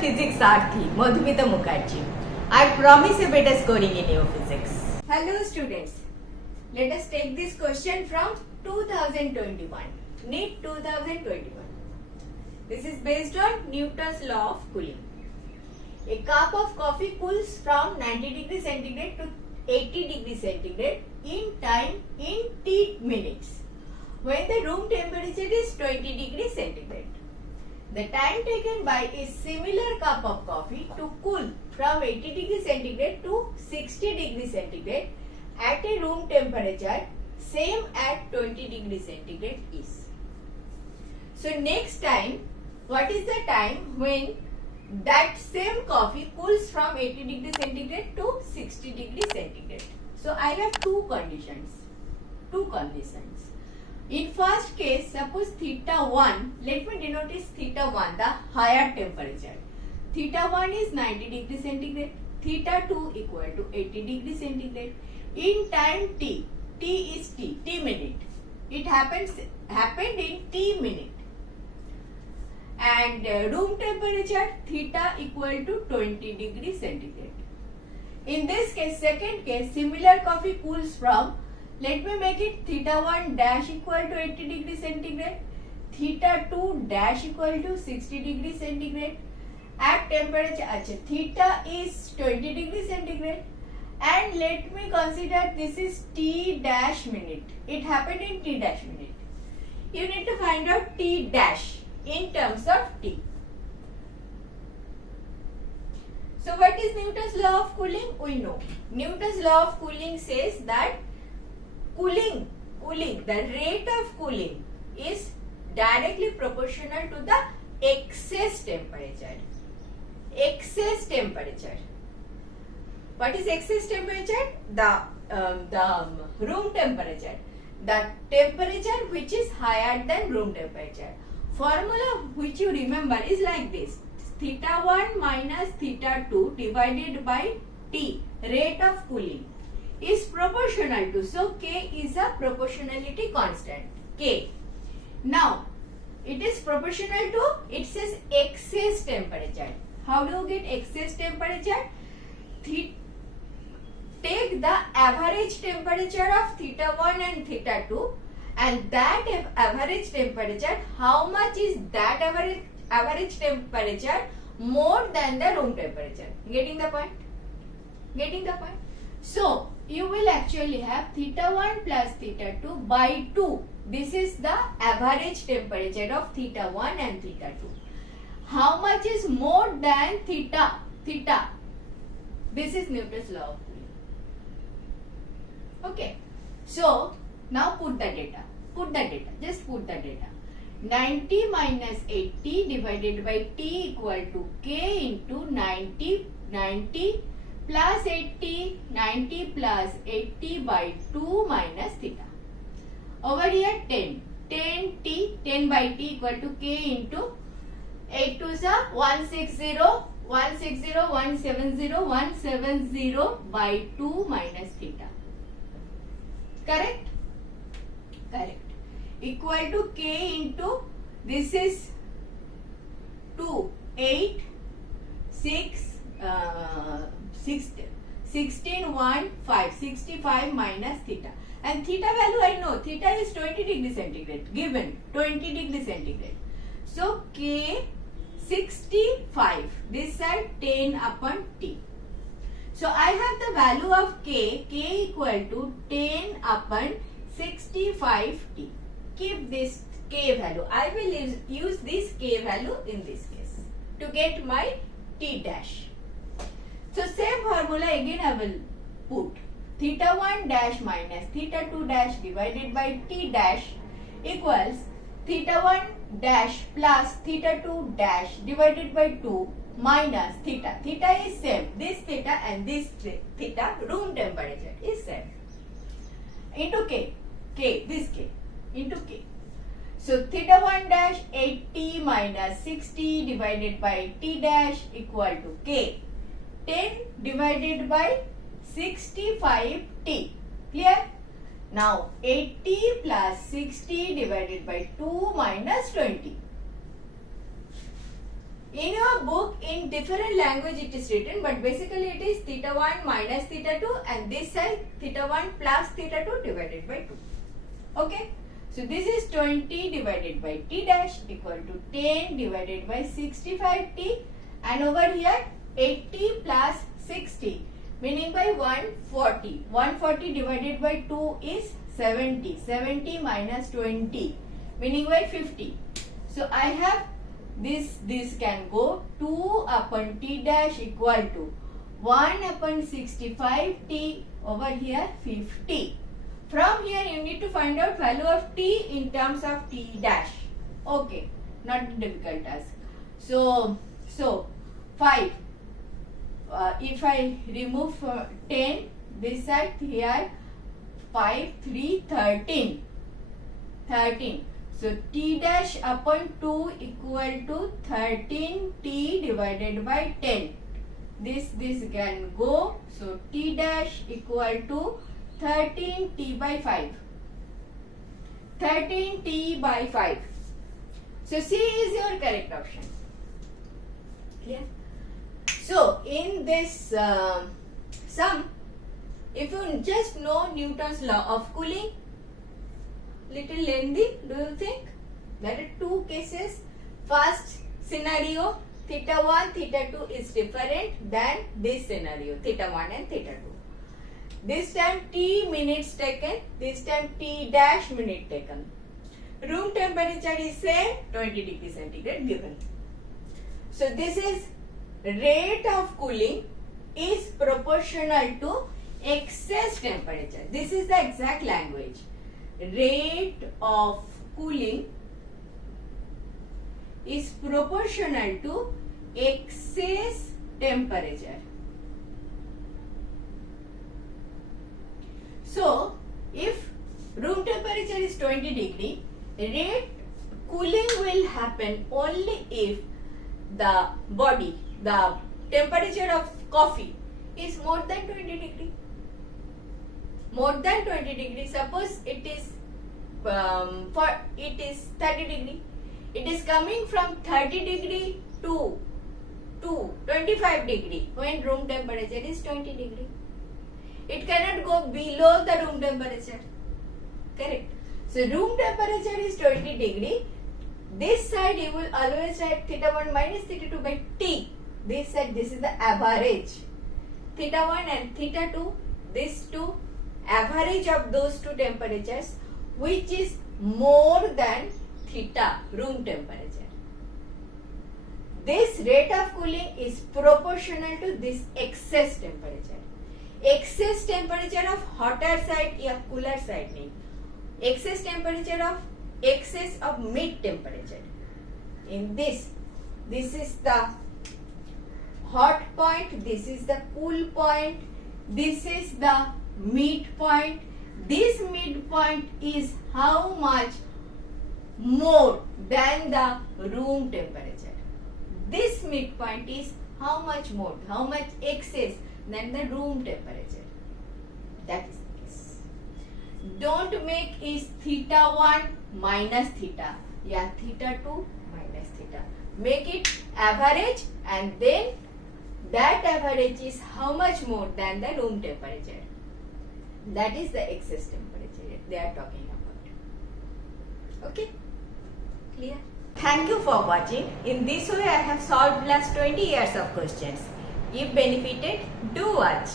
physics Sarthi, Madhumita Mukherjee. I promise a better scoring in your physics. Hello students. Let us take this question from 2021. NEET 2021. This is based on Newton's law of cooling. A cup of coffee cools from 90 degrees centigrade to 80 degrees centigrade in time in T minutes when the room temperature is 20 degrees centigrade. The time taken by a similar cup of coffee to cool from 80 degrees centigrade to 60 degrees centigrade at a room temperature same at 20 degrees centigrade is. So next time, what is the time when that same coffee cools from 80 degrees centigrade to 60 degrees centigrade? So I have two conditions. In first case, suppose theta 1, let me denote as theta 1, the higher temperature. Theta 1 is 90 degrees centigrade, theta 2 equal to 80 degrees centigrade. In time t, t is t minute. It happened in t minute. And room temperature theta equal to 20 degrees centigrade. In this case, second case, similar coffee cools from, let me make it theta 1 dash equal to 80 degrees centigrade, theta 2 dash equal to 60 degrees centigrade at temperature, theta is 20 degrees centigrade, and let me consider this is t dash minute. It happened in t dash minute. You need to find out t dash in terms of t. So what is Newton's law of cooling? We know. Newton's law of cooling says that cooling, the rate of cooling is directly proportional to the excess temperature. What is excess temperature? The room temperature. The temperature which is higher than room temperature. Formula which you remember is like this. Theta 1 minus theta 2 divided by T, rate of cooling, is proportional to, so K is a proportionality constant, K. Now, it is proportional to, it says excess temperature. How do you get excess temperature? Take the average temperature of theta 1 and theta 2, and that average temperature, how much is that average temperature more than the room temperature? Getting the point? So, you will actually have theta 1 plus theta 2 by 2. This is the average temperature of theta 1 and theta 2. How much is more than theta? This is Newton's law of cooling. Okay. So, now put the data. Just put the data. 90 minus 80 divided by T equal to K into 90 plus 80, 90 plus 80 by 2 minus theta. Over here 10 by T equal to K into 8 to the 160 by 2 minus theta. Correct? Equal to K into, this is 2, 8, 6, 16, 1, 5, 65 minus theta. And theta value I know, theta is 20 degrees centigrade, given 20 degrees centigrade. So K 65, this side 10 upon T. So I have the value of K equal to 10 upon 65 T. Keep this K value. I will use this K value in this case to get my T dash. So same formula again I will put. Theta 1 dash minus theta 2 dash divided by T dash equals theta 1 dash plus theta 2 dash divided by 2 minus theta. Theta is same. This theta and this theta, room temperature is same. Into K. This K. Into K. So theta 1 dash 80 minus 60 divided by T dash equal to K. 10 divided by 65 T. Clear? Now 80 plus 60 divided by 2 minus 20. In your book, in different language it is written, but basically it is theta 1 minus theta 2 and this side theta 1 plus theta 2 divided by 2. Okay. So this is 20 divided by t dash equal to 10 divided by 65t, and over here 80 plus 60 meaning by 140. 140 divided by 2 is 70. 70 minus 20 meaning by 50. So I have this can go 2 upon t dash equal to 1 upon 65t, over here 50. From here you need to find out value of t in terms of t dash. Okay, not a difficult task. So 5. If I remove 10 this side, here 5, 3, 13. 13. So t dash upon 2 equal to 13t divided by 10. This can go. So t dash equal to 13t by 5. 13t by 5. So C is your correct option. Clear? So in this sum, if you just know Newton's law of cooling, little lengthy, do you think? There are two cases. First scenario, theta 1, theta 2 is different than this scenario, theta 1 and theta 2. This time t minutes taken, this time t dash minute taken. Room temperature is same, 20 degrees centigrade given. So this is rate of cooling is proportional to excess temperature. This is the exact language. Rate of cooling is proportional to excess temperature. So, if room temperature is 20 degree, rate cooling will happen only if the body, the temperature of coffee is more than 20 degree. More than 20 degrees. Suppose it is 30 degree. It is coming from 30 degree to 25 degree when room temperature is 20 degree. It cannot go below the room temperature. Correct. So room temperature is 20 degree. This side you will always write theta 1 minus theta 2 by t. This side, this is the average. Theta 1 and theta 2, these two, average of those two temperatures, which is more than theta, room temperature. This rate of cooling is proportional to this excess temperature. Excess temperature of hotter side या cooler side नहीं. Excess temperature of excess of mid temperature. In this is the hot point, this is the cool point, this is the mid point. This mid point is how much more than the room temperature. This mid point is how much more, how much excess than the room temperature. That is the case. Don't make is theta 1 minus theta. Yeah, theta 2 minus theta. Make it average and then that average is how much more than the room temperature. That is the excess temperature they are talking about. Okay? Clear? Thank you for watching. In this way I have solved last 20 years of questions. If benefited, do watch.